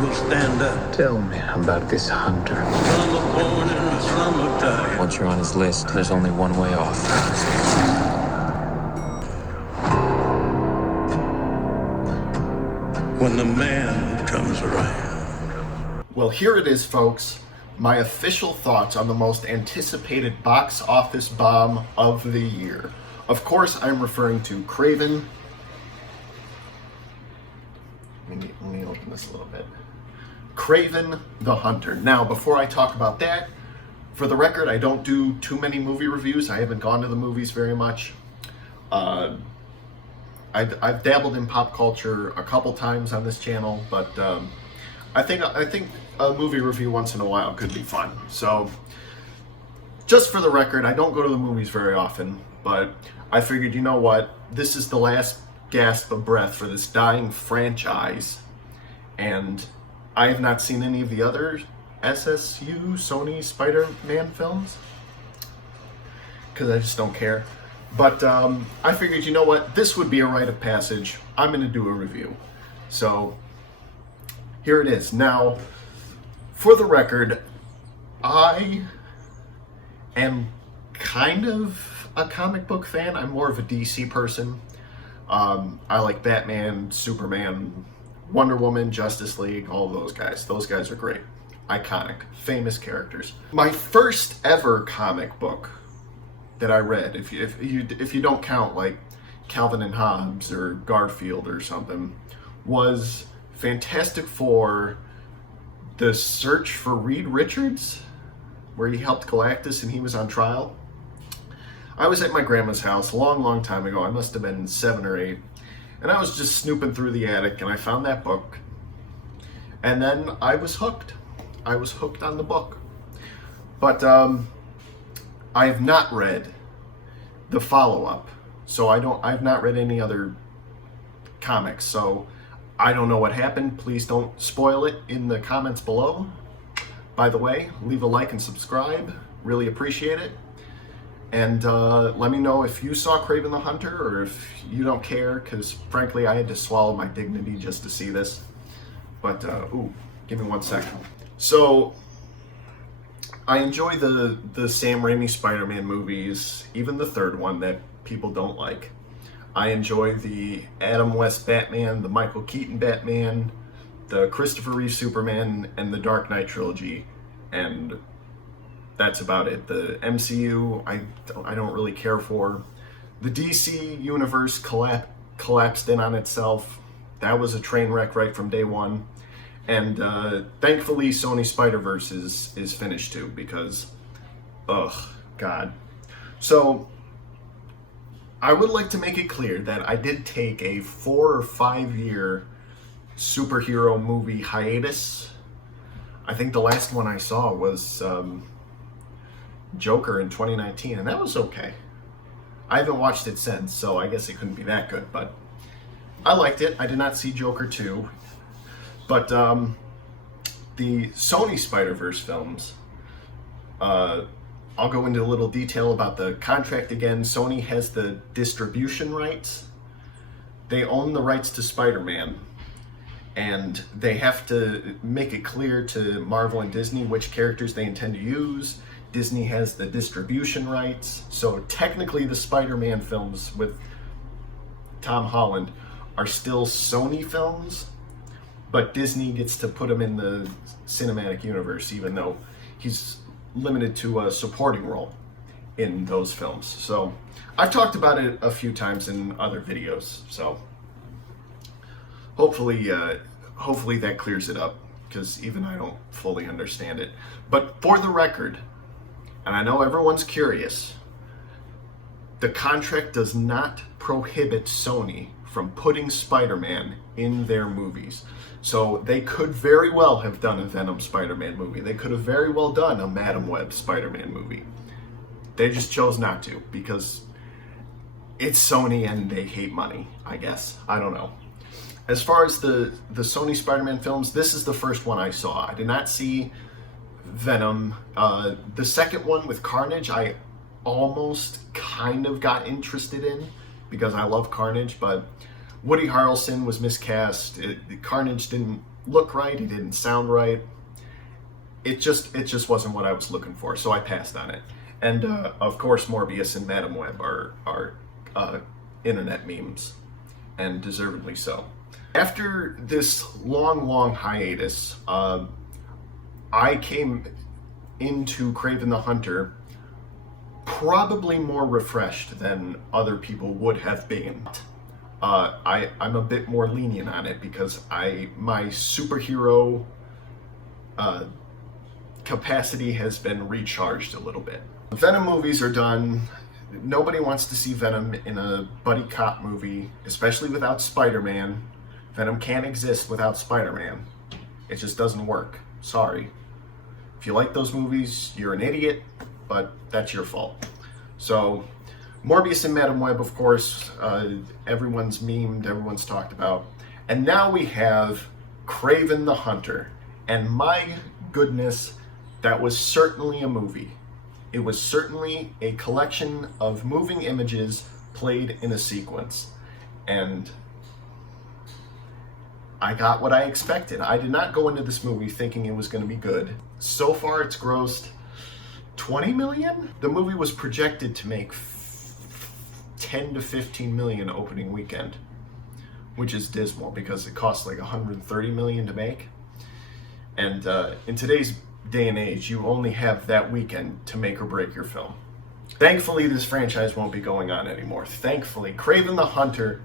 will stand up. Tell me about this hunter. Some are born and some are dying. Once you're on his list, there's only one way off. When the man comes around. Well, here it is, folks. My official thoughts on the most anticipated box office bomb of the year. Of course, I'm referring to Kraven. Let me open this a little bit. Kraven the Hunter. Now, before I talk about that, for the record, I don't do too many movie reviews. I haven't gone to the movies very much. I've dabbled in pop culture a couple times on this channel, but I think a movie review once in a while could be fun. So, just for the record, I don't go to the movies very often, but I figured, you know what, this is the last gasp of breath for this dying franchise, and I have not seen any of the other SSU Sony Spider-Man films, because I just don't care. But I figured, you know what, this would be a rite of passage. I'm going to do a review. So, here it is. Now, for the record, I am kind of a comic book fan. I'm more of a DC person. I like Batman, Superman, Wonder Woman, Justice League, all those guys. Those guys are great. Iconic, famous characters. My first ever comic book that I read, if you don't count like Calvin and Hobbes or Garfield or something, was Fantastic Four, The Search for Reed Richards, where he helped Galactus and he was on trial. I was at my grandma's house a long time ago. I must have been 7 or 8. And I was just snooping through the attic and I found that book. And then I was hooked. I was hooked on the book. But I have not read the follow-up. So I've not read any other comics. So I don't know what happened. Please don't spoil it in the comments below. By the way, leave a like and subscribe. Really appreciate it. And let me know if you saw Kraven the Hunter or if you don't care, because frankly, I had to swallow my dignity just to see this. But, ooh, give me 1 second. So, I enjoy the Sam Raimi Spider-Man movies, even the third one that people don't like. I enjoy the Adam West Batman, the Michael Keaton Batman, the Christopher Reeve Superman, and the Dark Knight trilogy. And that's about it. The MCU, I don't really care for. The DC universe collapsed in on itself. That was a train wreck right from day one. And thankfully, Sony Spider-Verse is finished too, because, ugh, God. So, I would like to make it clear that I did take a 4 or 5 year superhero movie hiatus. I think the last one I saw was Joker in 2019, and that was okay. I haven't watched it since, so I guess it couldn't be that good, but I liked it. I did not see Joker 2, but the Sony Spider-Verse films, I'll go into a little detail about the contract again. Sony has the distribution rights. They own the rights to Spider-Man, and they have to make it clear to Marvel and Disney which characters they intend to use. Disney has the distribution rights, so technically the Spider-Man films with Tom Holland are still Sony films, but Disney gets to put him in the cinematic universe, even though he's limited to a supporting role in those films. So I've talked about it a few times in other videos, so hopefully that clears it up, because even I don't fully understand it. But for the record, and I know everyone's curious, the contract does not prohibit Sony from putting Spider-Man in their movies. So they could very well have done a Venom Spider-Man movie. They could have very well done a Madam Web Spider-Man movie. They just chose not to, because it's Sony and they hate money, I guess. I don't know. As far as the Sony Spider-Man films, this is the first one I saw. I did not see Venom. The second one with Carnage, I almost kind of got interested in, because I love Carnage, but Woody Harrelson was miscast. Carnage didn't look right. He didn't sound right. It just wasn't what I was looking for, so I passed on it. And of course, Morbius and Madam Web are internet memes, and deservedly so. After this long hiatus, I came into Kraven the Hunter probably more refreshed than other people would have been. I'm a bit more lenient on it because my superhero capacity has been recharged a little bit. Venom movies are done. Nobody wants to see Venom in a buddy cop movie, especially without Spider-Man. Venom can't exist without Spider-Man. It just doesn't work. Sorry. If you like those movies, you're an idiot, but that's your fault. So, Morbius and Madam Web, of course, everyone's memed, everyone's talked about. And now we have Kraven the Hunter. And my goodness, that was certainly a movie. It was certainly a collection of moving images played in a sequence. And I got what I expected. I did not go into this movie thinking it was going to be good. So far, it's grossed 20 million? The movie was projected to make 10 to 15 million opening weekend, which is dismal because it costs like 130 million to make. And in today's day and age, you only have that weekend to make or break your film. Thankfully, this franchise won't be going on anymore. Thankfully, Kraven the Hunter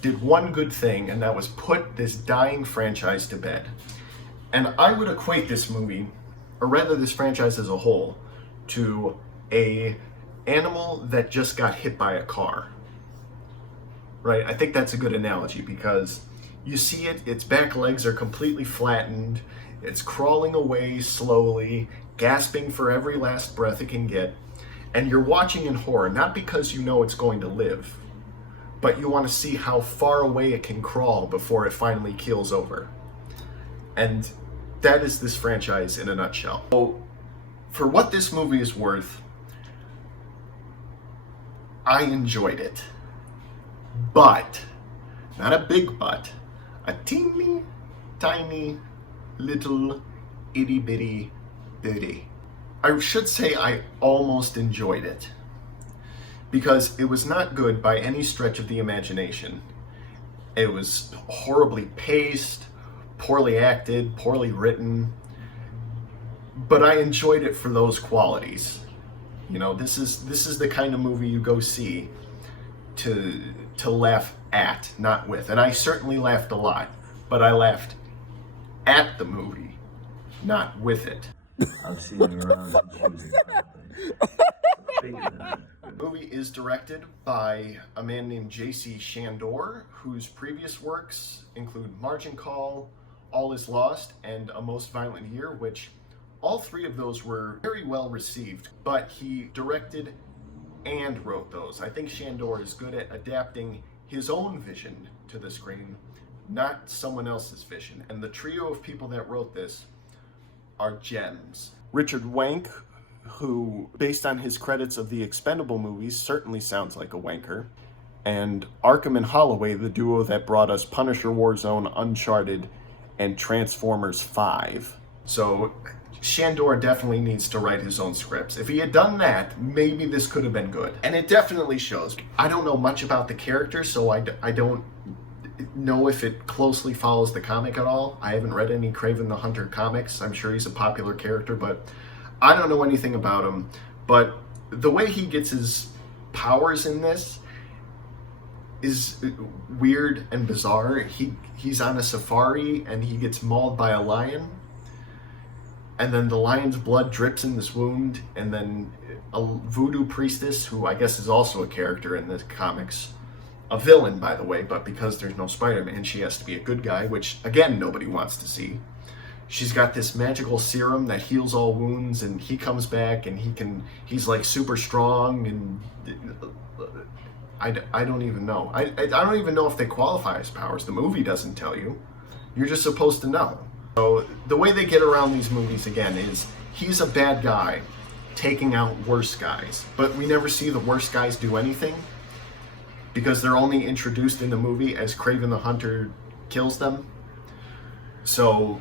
did one good thing, and that was put this dying franchise to bed. And I would equate this movie, or rather this franchise as a whole, to a animal that just got hit by a car. Right? I think that's a good analogy because you see it, its back legs are completely flattened, it's crawling away slowly, gasping for every last breath it can get, and you're watching in horror, not because you know it's going to live, but you want to see how far away it can crawl before it finally keels over. And that is this franchise in a nutshell. So, for what this movie is worth, I enjoyed it. But, not a big but, a teeny, tiny, little, itty bitty bitty. I should say I almost enjoyed it. Because it was not good by any stretch of the imagination. It was horribly paced, poorly acted, poorly written. But I enjoyed it for those qualities. You know, this is the kind of movie you go see to laugh at, not with. And I certainly laughed a lot, but I laughed at the movie, not with it. I'll see you around choosing The movie is directed by a man named J.C. Shandor, whose previous works include Margin Call, All Is Lost, and A Most Violent Year, which all three of those were very well received, but he directed and wrote those. I think Shandor is good at adapting his own vision to the screen, not someone else's vision. And the trio of people that wrote this are gems. Richard Wank, who, based on his credits of the Expendable movies, certainly sounds like a wanker. And Arkham and Holloway, the duo that brought us Punisher, Warzone, Uncharted, and Transformers 5. So Shandor definitely needs to write his own scripts. If he had done that, maybe this could have been good. And it definitely shows. I don't know much about the character, so I don't know if it closely follows the comic at all. I haven't read any Kraven the Hunter comics. I'm sure he's a popular character, but I don't know anything about him. But the way he gets his powers in this is weird and bizarre. He's on a safari and he gets mauled by a lion, and then the lion's blood drips in this wound, and then a voodoo priestess, who I guess is also a character in the comics, a villain by the way, but because there's no Spider-Man, she has to be a good guy, which again nobody wants to see. She's got this magical serum that heals all wounds, and he comes back and he's like super strong, and I don't even know. I don't even know if they qualify as powers. The movie doesn't tell you. You're just supposed to know. So the way they get around these movies again is he's a bad guy taking out worse guys, but we never see the worst guys do anything. because they're only introduced in the movie as Kraven the Hunter kills them. So,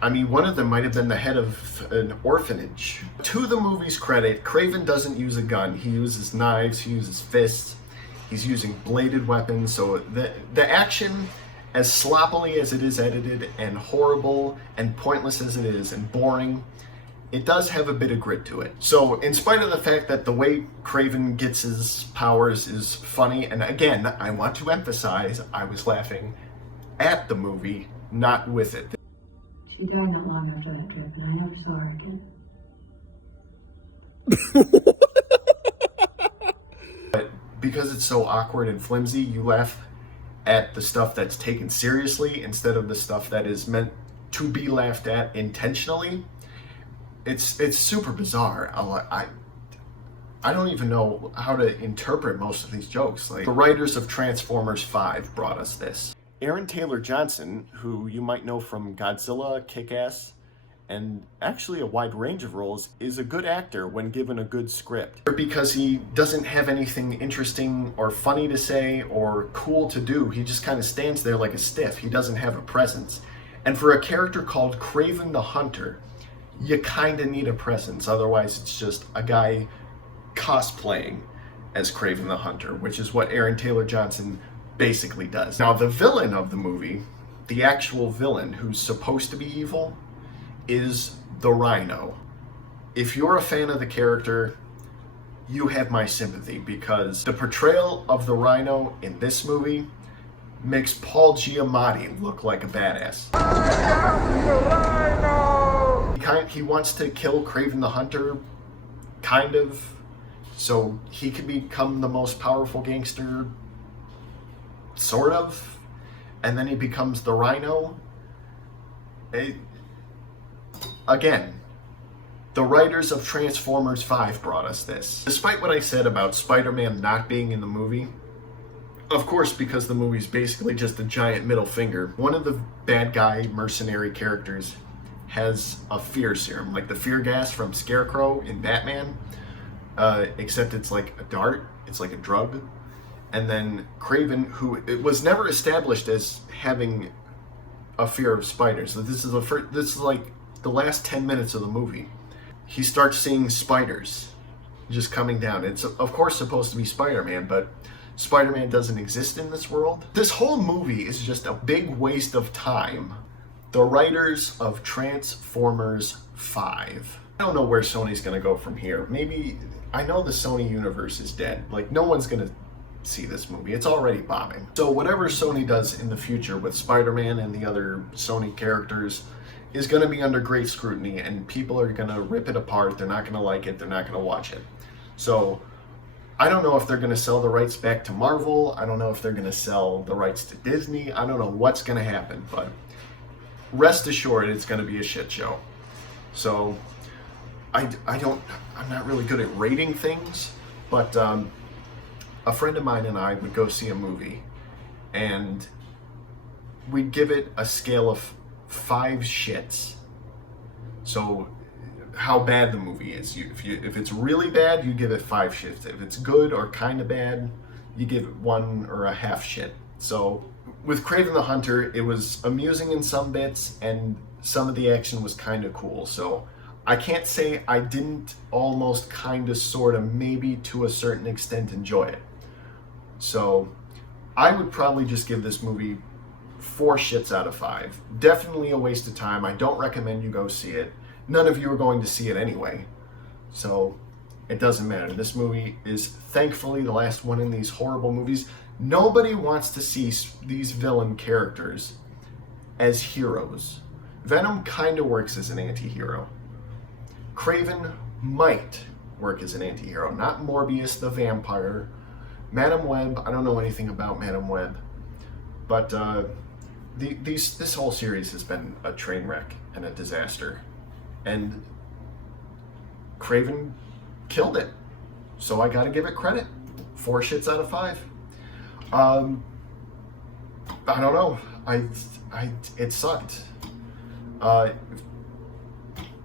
I mean, one of them might have been the head of an orphanage. To the movie's credit, Kraven doesn't use a gun. He uses knives, he uses fists, he's using bladed weapons. So the action, as sloppily as it is edited and horrible and pointless as it is and boring, it does have a bit of grit to it. So in spite of the fact that the way Kraven gets his powers is funny, and again, I want to emphasize, I was laughing at the movie, not with it. She died not long after that trip, and I never saw her again. But because it's so awkward and flimsy, you laugh at the stuff that's taken seriously instead of the stuff that is meant to be laughed at intentionally. It's super bizarre. I don't even know how to interpret most of these jokes. Like, the writers of Transformers 5 brought us this. Aaron Taylor Johnson, who you might know from Godzilla, Kick-Ass, and actually a wide range of roles, is a good actor when given a good script. Because he doesn't have anything interesting or funny to say or cool to do, he just kind of stands there like a stiff. He doesn't have a presence. And for a character called Kraven the Hunter, you kind of need a presence. Otherwise, it's just a guy cosplaying as Kraven the Hunter, which is what Aaron Taylor Johnson basically does. Now, the villain of the movie, the actual villain who's supposed to be evil, is the Rhino. If you're a fan of the character, you have my sympathy, because the portrayal of the Rhino in this movie makes Paul Giamatti look like a badass. He wants to kill Kraven the Hunter, kind of, so he could become the most powerful gangster, sort of, and then he becomes the Rhino. Again, the writers of Transformers 5 brought us this. Despite what I said about Spider-Man not being in the movie, of course, because the movie's basically just a giant middle finger, one of the bad guy mercenary characters has a fear serum, like the fear gas from Scarecrow in Batman, except it's like a dart, it's like a drug. And then Kraven, who it was never established as having a fear of spiders. So this is like the last 10 minutes of the movie. He starts seeing spiders just coming down. It's of course supposed to be Spider-Man, but Spider-Man doesn't exist in this world. This whole movie is just a big waste of time. The writers of Transformers 5. I don't know where Sony's gonna go from here. Maybe, I know the Sony Universe is dead. Like, no one's gonna see this movie. It's already bombing. So whatever Sony does in the future with Spider-Man and the other Sony characters is gonna be under great scrutiny, and people are gonna rip it apart. They're not gonna like it. They're not gonna watch it. So I don't know if they're gonna sell the rights back to Marvel. I don't know if they're gonna sell the rights to Disney. I don't know what's gonna happen, but rest assured, it's going to be a shit show. So, I'm not really good at rating things, but a friend of mine and I would go see a movie, and we'd give it a scale of 5 shits. So, how bad the movie is. If it's really bad, you give it 5 shits. If it's good or kind of bad, you give it 1 or a half shit. So, with Kraven the Hunter, it was amusing in some bits, and some of the action was kind of cool. So I can't say I didn't almost kind of sort of maybe to a certain extent enjoy it. So I would probably just give this movie 4 shits out of 5. Definitely a waste of time. I don't recommend you go see it. None of you are going to see it anyway. So it doesn't matter. This movie is thankfully the last one in these horrible movies. Nobody wants to see these villain characters as heroes. Venom kind of works as an anti-hero. Kraven might work as an anti-hero. Not Morbius the vampire. Madam Web, I don't know anything about Madam Web. But this whole series has been a train wreck and a disaster. And Kraven killed it. So I gotta give it credit. 4 shits out of 5. I don't know. It sucked. I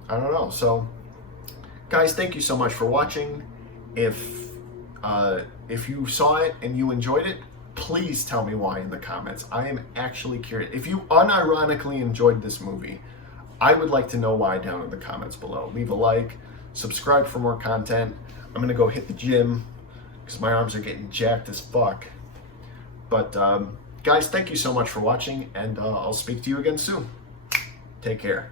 don't know. So, guys, thank you so much for watching. If If you saw it and you enjoyed it, please tell me why in the comments. I am actually curious. If you unironically enjoyed this movie, I would like to know why down in the comments below. Leave a like, subscribe for more content. I'm gonna go hit the gym because my arms are getting jacked as fuck. But guys, thank you so much for watching, and I'll speak to you again soon. Take care.